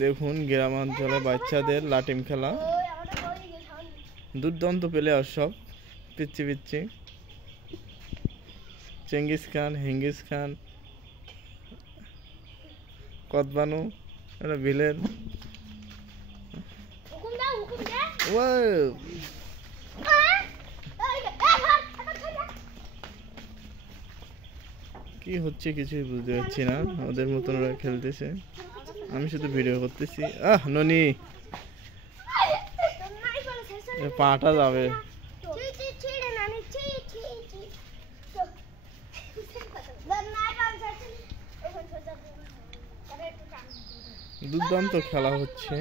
দেখুন গ্রামাঞ্চলে বাচ্চাদের লাটিম খেলা দুর্দান্ত প্লেয়ার সব পিচ্ছি পিচ্ছি চেঙ্গিস খান হিঙ্গিস খান কদবানু এটা ভিলেন কি হচ্ছে কিছুই বুঝতে পারছি না ওদের মতন ওরা খেলতেছে আমি শুধু ভিডিও করতেছি ননি পাটা যাবে দুর্দান্ত খেলা হচ্ছে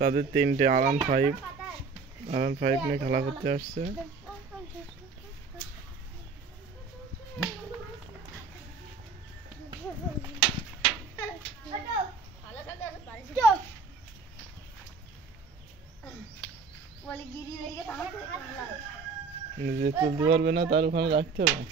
তাদের তিনটে R15 নিয়ে খেলা করতে আসছে নিজে তুলতে পারবে না তার ওখানে রাখতে হবে।